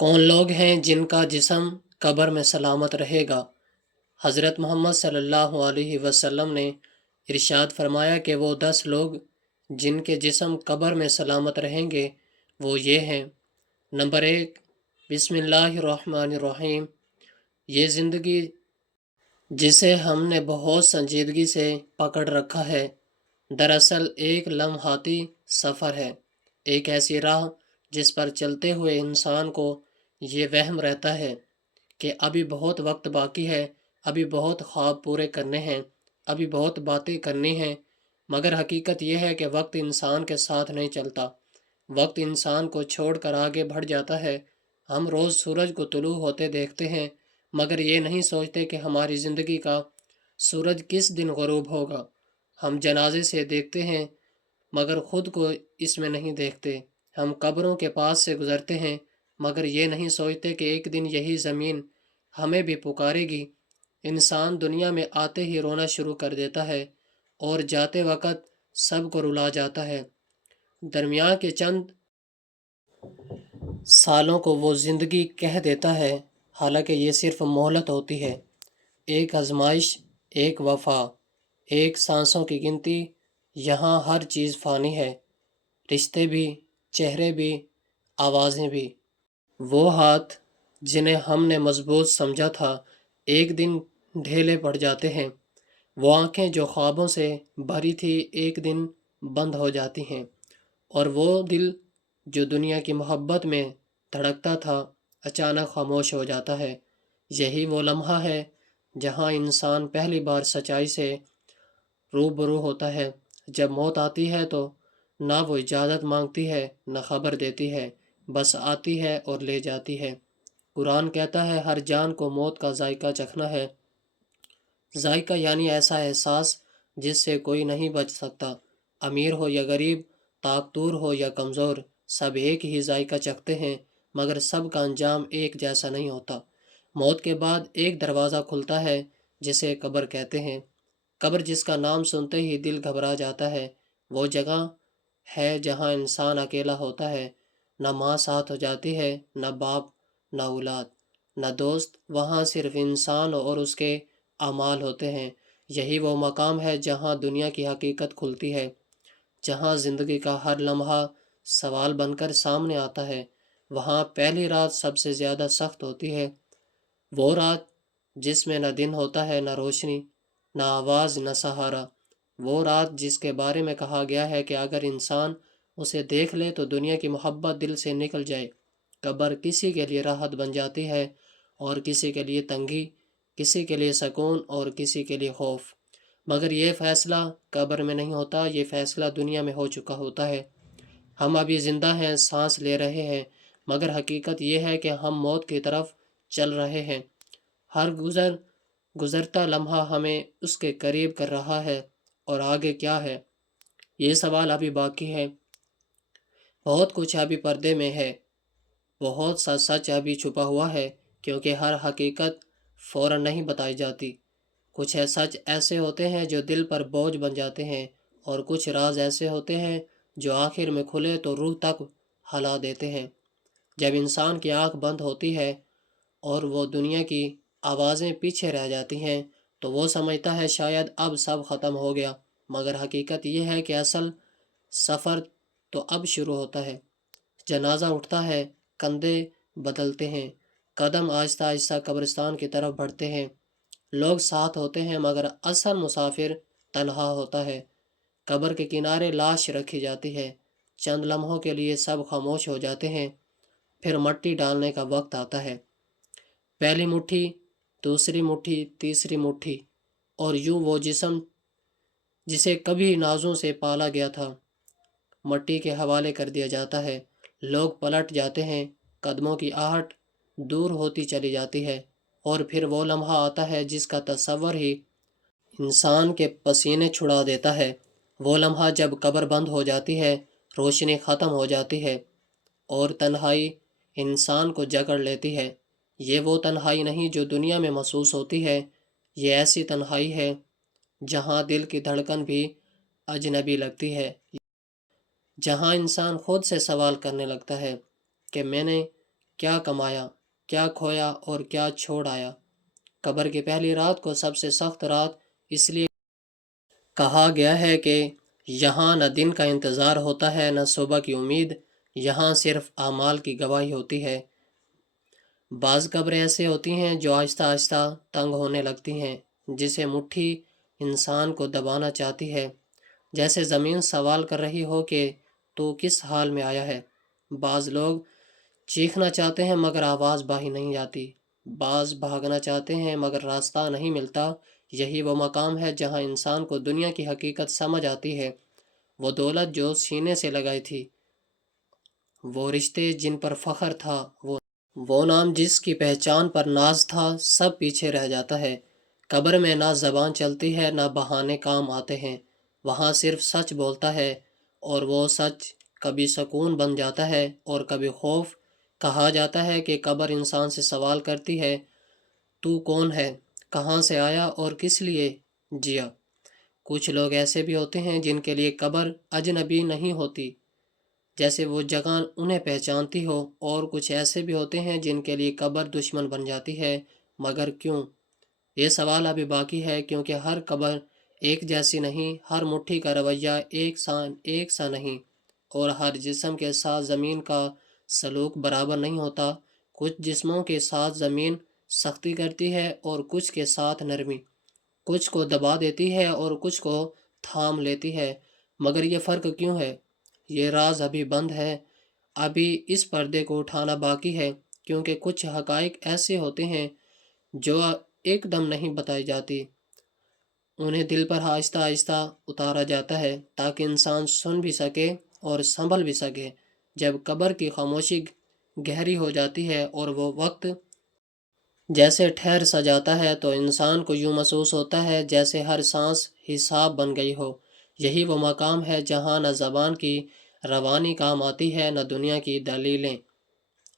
کون لوگ ہیں جن کا جسم قبر میں سلامت رہے گا؟ حضرت محمد صلی اللہ علیہ وسلم نے ارشاد فرمایا کہ وہ 10 لوگ جن کے جسم قبر میں سلامت رہیں گے وہ یہ ہیں۔ نمبر 1، بسم اللہ الرحمن الرحیم۔ یہ زندگی جسے ہم نے بہت سنجیدگی سے پکڑ رکھا ہے، دراصل ایک لمحاتی سفر ہے، ایک ایسی راہ جس پر چلتے ہوئے انسان کو یہ وہم رہتا ہے کہ ابھی بہت وقت باقی ہے، ابھی بہت خواب پورے کرنے ہیں، ابھی بہت باتیں کرنی ہیں، مگر حقیقت یہ ہے کہ وقت انسان کے ساتھ نہیں چلتا، وقت انسان کو چھوڑ کر آگے بڑھ جاتا ہے۔ ہم روز سورج کو طلوع ہوتے دیکھتے ہیں، مگر یہ نہیں سوچتے کہ ہماری زندگی کا سورج کس دن غروب ہوگا۔ ہم جنازے سے دیکھتے ہیں مگر خود کو اس میں نہیں دیکھتے۔ ہم قبروں کے پاس سے گزرتے ہیں مگر یہ نہیں سوچتے کہ ایک دن یہی زمین ہمیں بھی پکارے گی۔ انسان دنیا میں آتے ہی رونا شروع کر دیتا ہے اور جاتے وقت سب کو رلا جاتا ہے۔ درمیان کے چند سالوں کو وہ زندگی کہہ دیتا ہے، حالانکہ یہ صرف مہلت ہوتی ہے، ایک آزمائش، ایک وفا، ایک سانسوں کی گنتی۔ یہاں ہر چیز فانی ہے، رشتے بھی، چہرے بھی، آوازیں بھی۔ وہ ہاتھ جنہیں ہم نے مضبوط سمجھا تھا ایک دن ڈھیلے پڑ جاتے ہیں، وہ آنکھیں جو خوابوں سے بھری تھی ایک دن بند ہو جاتی ہیں، اور وہ دل جو دنیا کی محبت میں دھڑکتا تھا اچانک خاموش ہو جاتا ہے۔ یہی وہ لمحہ ہے جہاں انسان پہلی بار سچائی سے روبرو ہوتا ہے۔ جب موت آتی ہے تو نہ وہ اجازت مانگتی ہے نہ خبر دیتی ہے، بس آتی ہے اور لے جاتی ہے۔ قرآن کہتا ہے ہر جان کو موت کا ذائقہ چکھنا ہے۔ ذائقہ یعنی ایسا احساس جس سے کوئی نہیں بچ سکتا، امیر ہو یا غریب، طاقتور ہو یا کمزور، سب ایک ہی ذائقہ چکھتے ہیں، مگر سب کا انجام ایک جیسا نہیں ہوتا۔ موت کے بعد ایک دروازہ کھلتا ہے جسے قبر کہتے ہیں۔ قبر جس کا نام سنتے ہی دل گھبرا جاتا ہے، وہ جگہ ہے جہاں انسان اکیلا ہوتا ہے، نہ ماں ساتھ ہو جاتی ہے، نہ باپ، نہ اولاد، نہ دوست، وہاں صرف انسان اور اس کے اعمال ہوتے ہیں۔ یہی وہ مقام ہے جہاں دنیا کی حقیقت کھلتی ہے، جہاں زندگی کا ہر لمحہ سوال بن کر سامنے آتا ہے۔ وہاں پہلی رات سب سے زیادہ سخت ہوتی ہے، وہ رات جس میں نہ دن ہوتا ہے، نہ روشنی، نہ آواز، نہ سہارا۔ وہ رات جس کے بارے میں کہا گیا ہے کہ اگر انسان اسے دیکھ لے تو دنیا کی محبت دل سے نکل جائے۔ قبر کسی کے لیے راحت بن جاتی ہے اور کسی کے لیے تنگی، کسی کے لیے سکون اور کسی کے لیے خوف، مگر یہ فیصلہ قبر میں نہیں ہوتا، یہ فیصلہ دنیا میں ہو چکا ہوتا ہے۔ ہم ابھی زندہ ہیں، سانس لے رہے ہیں، مگر حقیقت یہ ہے کہ ہم موت کی طرف چل رہے ہیں۔ ہر گزرتا لمحہ ہمیں اس کے قریب کر رہا ہے، اور آگے کیا ہے یہ سوال ابھی باقی ہے۔ بہت کچھ ابھی پردے میں ہے، بہت سا سچ ابھی چھپا ہوا ہے، کیونکہ ہر حقیقت فوراً نہیں بتائی جاتی۔ کچھ سچ ایسے ہوتے ہیں جو دل پر بوجھ بن جاتے ہیں، اور کچھ راز ایسے ہوتے ہیں جو آخر میں کھلے تو روح تک ہلا دیتے ہیں۔ جب انسان کی آنکھ بند ہوتی ہے اور وہ دنیا کی آوازیں پیچھے رہ جاتی ہیں تو وہ سمجھتا ہے شاید اب سب ختم ہو گیا، مگر حقیقت یہ ہے کہ اصل سفر تو اب شروع ہوتا ہے۔ جنازہ اٹھتا ہے، کندھے بدلتے ہیں، قدم آہستہ آہستہ قبرستان کی طرف بڑھتے ہیں۔ لوگ ساتھ ہوتے ہیں مگر اصل مسافر تنہا ہوتا ہے۔ قبر کے کنارے لاش رکھی جاتی ہے، چند لمحوں کے لیے سب خاموش ہو جاتے ہیں، پھر مٹی ڈالنے کا وقت آتا ہے۔ پہلی مٹھی، دوسری مٹھی، تیسری مٹھی، اور یوں وہ جسم جسے کبھی نازوں سے پالا گیا تھا مٹی کے حوالے کر دیا جاتا ہے۔ لوگ پلٹ جاتے ہیں، قدموں کی آہٹ دور ہوتی چلی جاتی ہے، اور پھر وہ لمحہ آتا ہے جس کا تصور ہی انسان کے پسینے چھڑا دیتا ہے۔ وہ لمحہ جب قبر بند ہو جاتی ہے، روشنی ختم ہو جاتی ہے اور تنہائی انسان کو جکڑ لیتی ہے۔ یہ وہ تنہائی نہیں جو دنیا میں محسوس ہوتی ہے، یہ ایسی تنہائی ہے جہاں دل کی دھڑکن بھی اجنبی لگتی ہے، جہاں انسان خود سے سوال کرنے لگتا ہے کہ میں نے کیا کمایا، کیا کھویا اور کیا چھوڑ آیا۔ قبر کی پہلی رات کو سب سے سخت رات اس لیے کہا گیا ہے کہ یہاں نہ دن کا انتظار ہوتا ہے نہ صبح کی امید، یہاں صرف اعمال کی گواہی ہوتی ہے۔ بعض قبریں ایسے ہوتی ہیں جو آہستہ آہستہ تنگ ہونے لگتی ہیں، جسے مٹھی انسان کو دبانا چاہتی ہے، جیسے زمین سوال کر رہی ہو کہ تو کس حال میں آیا ہے۔ بعض لوگ چیخنا چاہتے ہیں مگر آواز باہی نہیں آتی، بعض بھاگنا چاہتے ہیں مگر راستہ نہیں ملتا۔ یہی وہ مقام ہے جہاں انسان کو دنیا کی حقیقت سمجھ آتی ہے، وہ دولت جو سینے سے لگائی تھی، وہ رشتے جن پر فخر تھا، وہ نام جس کی پہچان پر ناز تھا، سب پیچھے رہ جاتا ہے۔ قبر میں نہ زبان چلتی ہے نہ بہانے کام آتے ہیں، وہاں صرف سچ بولتا ہے، اور وہ سچ کبھی سکون بن جاتا ہے اور کبھی خوف۔ کہا جاتا ہے کہ قبر انسان سے سوال کرتی ہے، تو کون ہے، کہاں سے آیا اور کس لیے جیا۔ کچھ لوگ ایسے بھی ہوتے ہیں جن کے لیے قبر اجنبی نہیں ہوتی، جیسے وہ جگہ انہیں پہچانتی ہو، اور کچھ ایسے بھی ہوتے ہیں جن کے لیے قبر دشمن بن جاتی ہے۔ مگر کیوں؟ یہ سوال ابھی باقی ہے، کیونکہ ہر قبر ایک جیسی نہیں، ہر مٹھی کا رویہ ایک سا نہیں، اور ہر جسم کے ساتھ زمین کا سلوک برابر نہیں ہوتا۔ کچھ جسموں کے ساتھ زمین سختی کرتی ہے اور کچھ کے ساتھ نرمی، کچھ کو دبا دیتی ہے اور کچھ کو تھام لیتی ہے۔ مگر یہ فرق کیوں ہے؟ یہ راز ابھی بند ہے، ابھی اس پردے کو اٹھانا باقی ہے، کیونکہ کچھ حقائق ایسے ہوتے ہیں جو ایک دم نہیں بتائی جاتی، انہیں دل پر آہستہ آہستہ اتارا جاتا ہے تاکہ انسان سن بھی سکے اور سنبھل بھی سکے۔ جب قبر کی خاموشی گہری ہو جاتی ہے اور وہ وقت جیسے ٹھہر سا جاتا ہے، تو انسان کو یوں محسوس ہوتا ہے جیسے ہر سانس حساب بن گئی ہو۔ یہی وہ مقام ہے جہاں نہ زبان کی روانی کام آتی ہے نہ دنیا کی دلیلیں،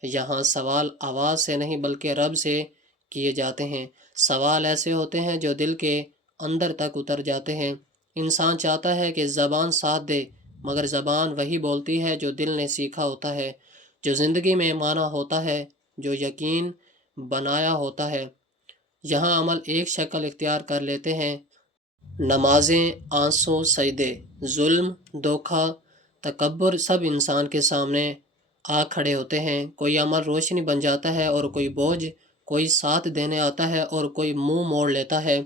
یہاں سوال آواز سے نہیں بلکہ رب سے کیے جاتے ہیں۔ سوال ایسے ہوتے ہیں جو دل کے اندر تک اتر جاتے ہیں۔ انسان چاہتا ہے کہ زبان ساتھ دے، مگر زبان وہی بولتی ہے جو دل نے سیکھا ہوتا ہے، جو زندگی میں مانا ہوتا ہے، جو یقین بنایا ہوتا ہے۔ یہاں عمل ایک شکل اختیار کر لیتے ہیں، نمازیں، آنسو، سجدے، ظلم، دھوکہ، تکبر، سب انسان کے سامنے آ کھڑے ہوتے ہیں۔ کوئی عمل روشنی بن جاتا ہے اور کوئی بوجھ، کوئی ساتھ دینے آتا ہے اور کوئی منہ موڑ لیتا ہے۔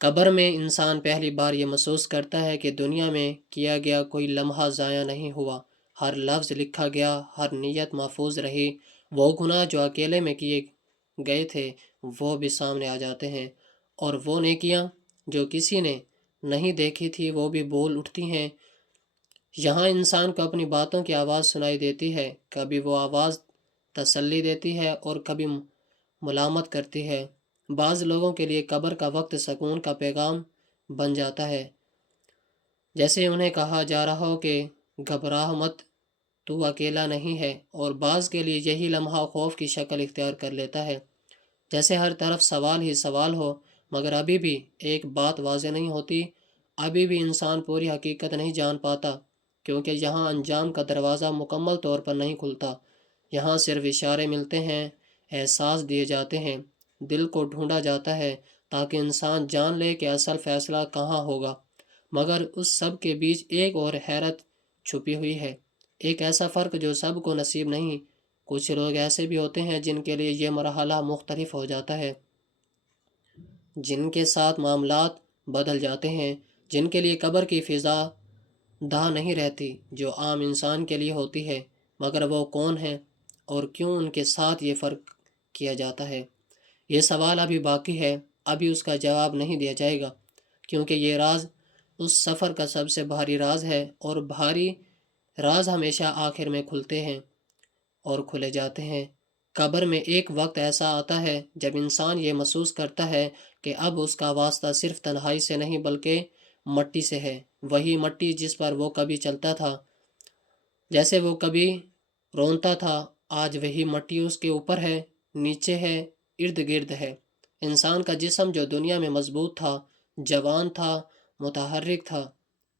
قبر میں انسان پہلی بار یہ محسوس کرتا ہے کہ دنیا میں کیا گیا کوئی لمحہ ضائع نہیں ہوا، ہر لفظ لکھا گیا، ہر نیت محفوظ رہی۔ وہ گناہ جو اکیلے میں کیے گئے تھے وہ بھی سامنے آ جاتے ہیں، اور وہ نیکیاں جو کسی نے نہیں دیکھی تھی وہ بھی بول اٹھتی ہیں۔ یہاں انسان کو اپنی باتوں کی آواز سنائی دیتی ہے، کبھی وہ آواز تسلی دیتی ہے اور کبھی ملامت کرتی ہے۔ بعض لوگوں کے لیے قبر کا وقت سکون کا پیغام بن جاتا ہے، جیسے انہیں کہا جا رہا ہو کہ گھبرا مت، تو اکیلا نہیں ہے۔ اور بعض کے لیے یہی لمحہ خوف کی شکل اختیار کر لیتا ہے، جیسے ہر طرف سوال ہی سوال ہو، مگر ابھی بھی ایک بات واضح نہیں ہوتی، ابھی بھی انسان پوری حقیقت نہیں جان پاتا، کیونکہ یہاں انجام کا دروازہ مکمل طور پر نہیں کھلتا۔ یہاں صرف اشارے ملتے ہیں، احساس دیے جاتے ہیں، دل کو ڈھونڈا جاتا ہے تاکہ انسان جان لے کہ اصل فیصلہ کہاں ہوگا۔ مگر اس سب کے بیچ ایک اور حیرت چھپی ہوئی ہے، ایک ایسا فرق جو سب کو نصیب نہیں۔ کچھ لوگ ایسے بھی ہوتے ہیں جن کے لیے یہ مرحلہ مختلف ہو جاتا ہے، جن کے ساتھ معاملات بدل جاتے ہیں، جن کے لیے قبر کی فضا دہ نہیں رہتی جو عام انسان کے لیے ہوتی ہے۔ مگر وہ کون ہیں اور کیوں ان کے ساتھ یہ فرق کیا جاتا ہے؟ یہ سوال ابھی باقی ہے، ابھی اس کا جواب نہیں دیا جائے گا، کیونکہ یہ راز اس سفر کا سب سے بھاری راز ہے، اور بھاری راز ہمیشہ آخر میں کھلتے ہیں اور کھلے جاتے ہیں۔ قبر میں ایک وقت ایسا آتا ہے جب انسان یہ محسوس کرتا ہے کہ اب اس کا واسطہ صرف تنہائی سے نہیں بلکہ مٹی سے ہے، وہی مٹی جس پر وہ کبھی چلتا تھا، جیسے وہ کبھی رونتا تھا، آج وہی مٹی اس کے اوپر ہے، نیچے ہے، ارد گرد ہے۔ انسان کا جسم جو دنیا میں مضبوط تھا، جوان تھا، متحرک تھا،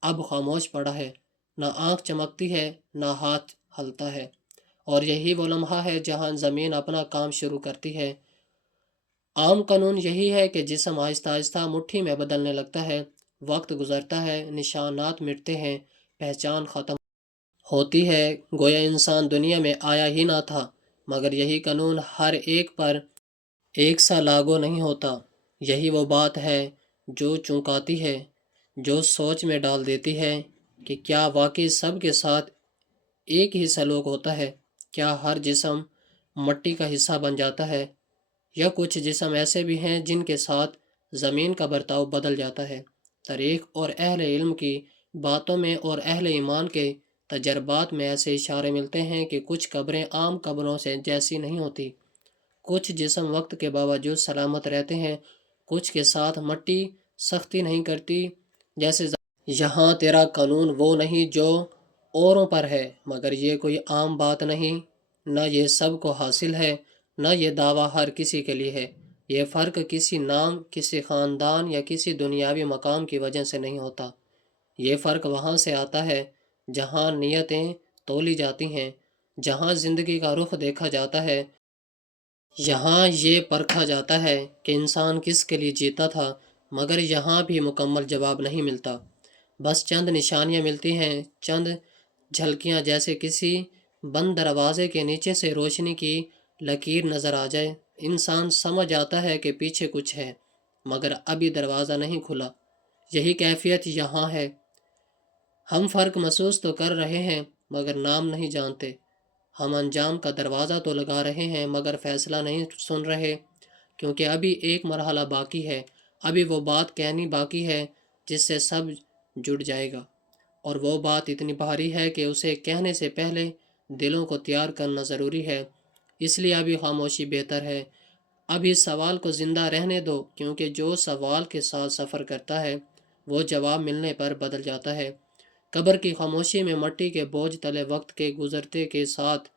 اب خاموش پڑا ہے، نہ آنکھ چمکتی ہے، نہ ہاتھ ہلتا ہے، اور یہی وہ لمحہ ہے جہاں زمین اپنا کام شروع کرتی ہے۔ عام قانون یہی ہے کہ جسم آہستہ آہستہ مٹھی میں بدلنے لگتا ہے، وقت گزرتا ہے، نشانات مٹتے ہیں، پہچان ختم ہوتی ہے، گویا انسان دنیا میں آیا ہی نہ تھا۔ مگر یہی قانون ہر ایک پر ایک سا لاگو نہیں ہوتا۔ یہی وہ بات ہے جو چونکاتی ہے، جو سوچ میں ڈال دیتی ہے کہ کیا واقعی سب کے ساتھ ایک ہی سلوک ہوتا ہے؟ کیا ہر جسم مٹی کا حصہ بن جاتا ہے، یا کچھ جسم ایسے بھی ہیں جن کے ساتھ زمین کا برتاؤ بدل جاتا ہے؟ تاریخ اور اہل علم کی باتوں میں اور اہل ایمان کے تجربات میں ایسے اشارے ملتے ہیں کہ کچھ قبریں عام قبروں سے جیسی نہیں ہوتی، کچھ جسم وقت کے باوجود سلامت رہتے ہیں، کچھ کے ساتھ مٹی سختی نہیں کرتی۔ جیسے یہاں تیرا قانون وہ نہیں جو اوروں پر ہے، مگر یہ کوئی عام بات نہیں، نہ یہ سب کو حاصل ہے، نہ یہ دعویٰ ہر کسی کے لیے ہے۔ یہ فرق کسی نام، کسی خاندان یا کسی دنیاوی مقام کی وجہ سے نہیں ہوتا۔ یہ فرق وہاں سے آتا ہے جہاں نیتیں تولی جاتی ہیں، جہاں زندگی کا رخ دیکھا جاتا ہے، یہاں یہ پرکھا جاتا ہے کہ انسان کس کے لیے جیتا تھا۔ مگر یہاں بھی مکمل جواب نہیں ملتا، بس چند نشانیاں ملتی ہیں، چند جھلکیاں، جیسے کسی بند دروازے کے نیچے سے روشنی کی لکیر نظر آ جائے۔ انسان سمجھ آتا ہے کہ پیچھے کچھ ہے، مگر ابھی دروازہ نہیں کھلا۔ یہی کیفیت یہاں ہے۔ ہم فرق محسوس تو کر رہے ہیں مگر نام نہیں جانتے۔ ہم انجام کا دروازہ تو لگا رہے ہیں مگر فیصلہ نہیں سن رہے، کیونکہ ابھی ایک مرحلہ باقی ہے، ابھی وہ بات کہنی باقی ہے جس سے سب جڑ جائے گا، اور وہ بات اتنی بھاری ہے کہ اسے کہنے سے پہلے دلوں کو تیار کرنا ضروری ہے۔ اس لیے ابھی خاموشی بہتر ہے۔ ابھی سوال کو زندہ رہنے دو، کیونکہ جو سوال کے ساتھ سفر کرتا ہے وہ جواب ملنے پر بدل جاتا ہے۔ قبر کی خاموشی میں مٹی کے بوجھ تلے وقت کے گزرتے کے ساتھ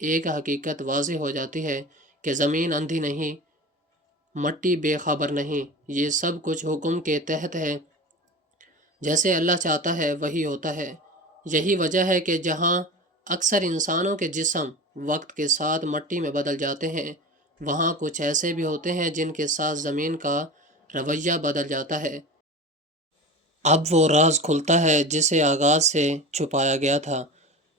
ایک حقیقت واضح ہو جاتی ہے کہ زمین اندھی نہیں، مٹی بے خبر نہیں، یہ سب کچھ حکم کے تحت ہے، جیسے اللہ چاہتا ہے وہی ہوتا ہے۔ یہی وجہ ہے کہ جہاں اکثر انسانوں کے جسم وقت کے ساتھ مٹی میں بدل جاتے ہیں، وہاں کچھ ایسے بھی ہوتے ہیں جن کے ساتھ زمین کا رویہ بدل جاتا ہے۔ اب وہ راز کھلتا ہے جسے آغاز سے چھپایا گیا تھا۔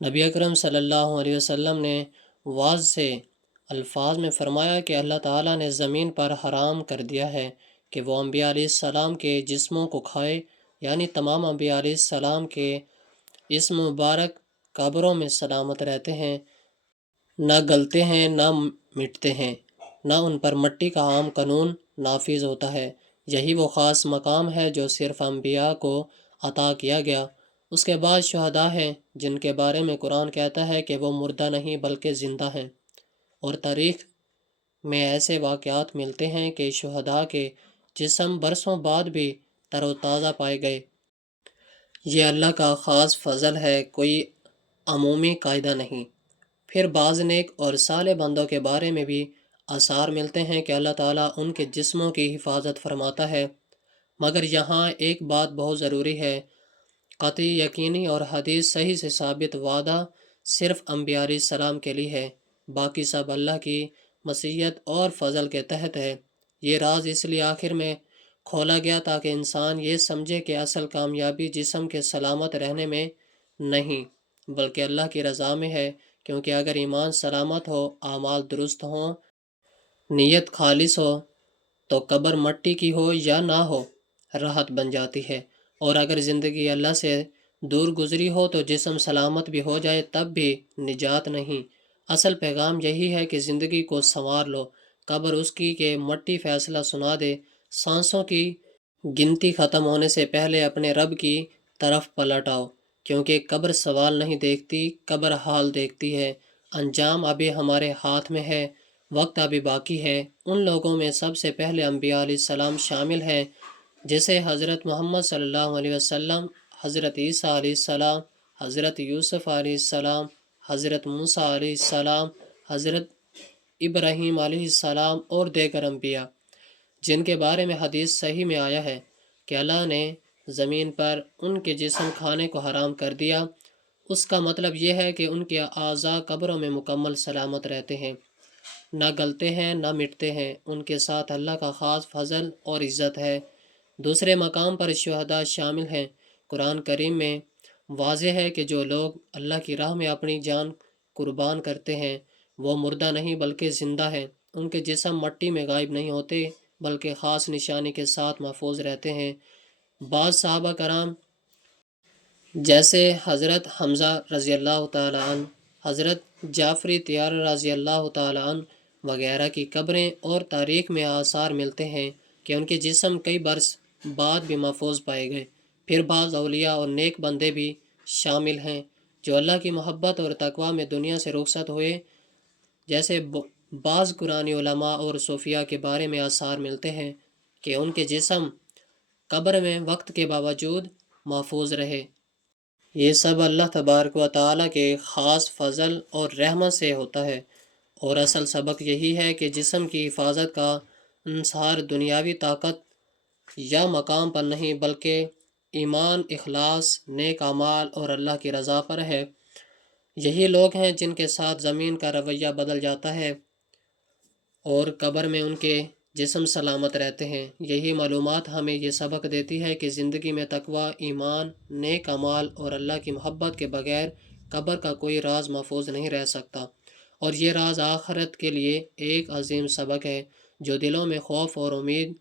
نبی اکرم صلی اللہ علیہ وسلم نے واضح سے الفاظ میں فرمایا کہ اللہ تعالیٰ نے زمین پر حرام کر دیا ہے کہ وہ انبیاء علیہ السلام کے جسموں کو کھائے، یعنی تمام انبیاء علیہ السلام کے اسم مبارک قبروں میں سلامت رہتے ہیں، نہ گلتے ہیں، نہ مٹتے ہیں، نہ ان پر مٹی کا عام قانون نافذ ہوتا ہے۔ یہی وہ خاص مقام ہے جو صرف انبیاء کو عطا کیا گیا۔ اس کے بعد شہداء ہیں جن کے بارے میں قرآن کہتا ہے کہ وہ مردہ نہیں بلکہ زندہ ہیں، اور تاریخ میں ایسے واقعات ملتے ہیں کہ شہداء کے جسم برسوں بعد بھی تر و تازہ پائے گئے۔ یہ اللہ کا خاص فضل ہے، کوئی عمومی قاعدہ نہیں۔ پھر بعض نیک اور صالح بندوں کے بارے میں بھی آثار ملتے ہیں کہ اللہ تعالیٰ ان کے جسموں کی حفاظت فرماتا ہے۔ مگر یہاں ایک بات بہت ضروری ہے، قطعی، یقینی اور حدیث صحیح سے ثابت وعدہ صرف انبیاء علیہ السلام کے لیے ہے، باقی سب اللہ کی مشیت اور فضل کے تحت ہے۔ یہ راز اس لیے آخر میں کھولا گیا تاکہ انسان یہ سمجھے کہ اصل کامیابی جسم کے سلامت رہنے میں نہیں بلکہ اللہ کی رضا میں ہے، کیونکہ اگر ایمان سلامت ہو، اعمال درست ہوں، نیت خالص ہو، تو قبر مٹی کی ہو یا نہ ہو راحت بن جاتی ہے، اور اگر زندگی اللہ سے دور گزری ہو تو جسم سلامت بھی ہو جائے تب بھی نجات نہیں۔ اصل پیغام یہی ہے کہ زندگی کو سنوار لو، قبر اس کی کہ مٹی فیصلہ سنا دے، سانسوں کی گنتی ختم ہونے سے پہلے اپنے رب کی طرف پلٹ آؤ، کیونکہ قبر سوال نہیں دیکھتی، قبر حال دیکھتی ہے۔ انجام ابھی ہمارے ہاتھ میں ہے، وقت ابھی باقی ہے۔ ان لوگوں میں سب سے پہلے انبیاء علیہ السلام شامل ہیں، جسے حضرت محمد صلی اللہ علیہ وسلم، حضرت عیسیٰ علیہ السلام، حضرت یوسف علیہ السلام، حضرت موسیٰ علیہ السلام، حضرت ابراہیم علیہ السلام اور دیگر انبیاء، جن کے بارے میں حدیث صحیح میں آیا ہے کہ اللہ نے زمین پر ان کے جسم کھانے کو حرام کر دیا۔ اس کا مطلب یہ ہے کہ ان کے اعضاء قبروں میں مکمل سلامت رہتے ہیں، نہ گلتے ہیں نہ مٹتے ہیں۔ ان کے ساتھ اللہ کا خاص فضل اور عزت ہے۔ دوسرے مقام پر شہداء شامل ہیں۔ قرآن کریم میں واضح ہے کہ جو لوگ اللہ کی راہ میں اپنی جان قربان کرتے ہیں وہ مردہ نہیں بلکہ زندہ ہیں۔ ان کے جسم مٹی میں غائب نہیں ہوتے بلکہ خاص نشانی کے ساتھ محفوظ رہتے ہیں۔ بعض صحابہ کرام جیسے حضرت حمزہ رضی اللہ تعالیٰ عنہ، حضرت جعفری طیار رضی اللہ تعالیٰ عنہ وغیرہ کی قبریں اور تاریخ میں آثار ملتے ہیں کہ ان کے جسم کئی برس بعد بھی محفوظ پائے گئے۔ پھر بعض اولیاء اور نیک بندے بھی شامل ہیں جو اللہ کی محبت اور تقوی میں دنیا سے رخصت ہوئے، جیسے بعض قرآنی علماء اور صوفیاء کے بارے میں آثار ملتے ہیں کہ ان کے جسم قبر میں وقت کے باوجود محفوظ رہے۔ یہ سب اللہ تبارک و تعالیٰ کے خاص فضل اور رحمت سے ہوتا ہے، اور اصل سبق یہی ہے کہ جسم کی حفاظت کا انحصار دنیاوی طاقت یا مقام پر نہیں بلکہ ایمان، اخلاص، نیک اعمال اور اللہ کی رضا پر ہے۔ یہی لوگ ہیں جن کے ساتھ زمین کا رویہ بدل جاتا ہے اور قبر میں ان کے جسم سلامت رہتے ہیں۔ یہی معلومات ہمیں یہ سبق دیتی ہے کہ زندگی میں تقوی، ایمان، نیک اعمال اور اللہ کی محبت کے بغیر قبر کا کوئی راز محفوظ نہیں رہ سکتا، اور یہ راز آخرت کے لیے ایک عظیم سبق ہے جو دلوں میں خوف اور امید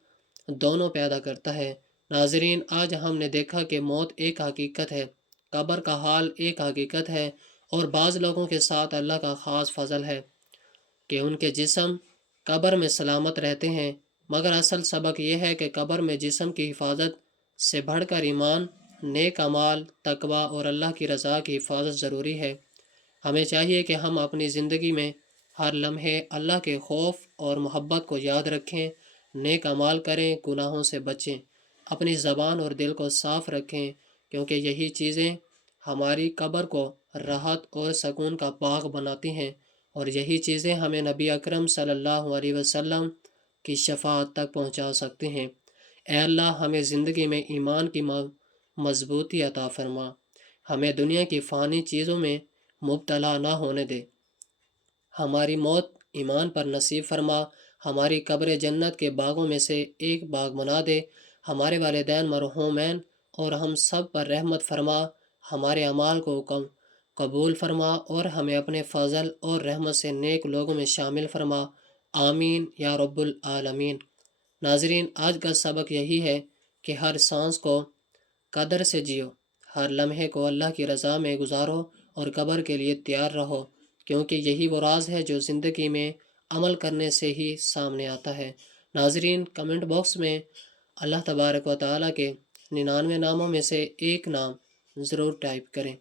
دونوں پیدا کرتا ہے۔ ناظرین، آج ہم نے دیکھا کہ موت ایک حقیقت ہے، قبر کا حال ایک حقیقت ہے، اور بعض لوگوں کے ساتھ اللہ کا خاص فضل ہے کہ ان کے جسم قبر میں سلامت رہتے ہیں، مگر اصل سبق یہ ہے کہ قبر میں جسم کی حفاظت سے بڑھ کر ایمان، نیک اعمال، تقوی اور اللہ کی رضا کی حفاظت ضروری ہے۔ ہمیں چاہیے کہ ہم اپنی زندگی میں ہر لمحے اللہ کے خوف اور محبت کو یاد رکھیں، نیک اعمال کریں، گناہوں سے بچیں، اپنی زبان اور دل کو صاف رکھیں، کیونکہ یہی چیزیں ہماری قبر کو راحت اور سکون کا باغ بناتی ہیں، اور یہی چیزیں ہمیں نبی اکرم صلی اللہ علیہ وسلم کی شفاعت تک پہنچا سکتے ہیں۔ اے اللہ، ہمیں زندگی میں ایمان کی مضبوطی عطا فرما، ہمیں دنیا کی فانی چیزوں میں مبتلا نہ ہونے دے، ہماری موت ایمان پر نصیب فرما، ہماری قبر جنت کے باغوں میں سے ایک باغ بنا دے، ہمارے والدین مرحومین اور ہم سب پر رحمت فرما، ہمارے اعمال کو قبول فرما اور ہمیں اپنے فضل اور رحمت سے نیک لوگوں میں شامل فرما، آمین یا رب العالمین۔ ناظرین، آج کا سبق یہی ہے کہ ہر سانس کو قدر سے جیو، ہر لمحے کو اللہ کی رضا میں گزارو اور قبر کے لیے تیار رہو، کیونکہ یہی وہ راز ہے جو زندگی میں عمل کرنے سے ہی سامنے آتا ہے۔ ناظرین، کمنٹ باکس میں اللہ تبارک و تعالیٰ کے 99 ناموں میں سے ایک نام ضرور ٹائپ کریں۔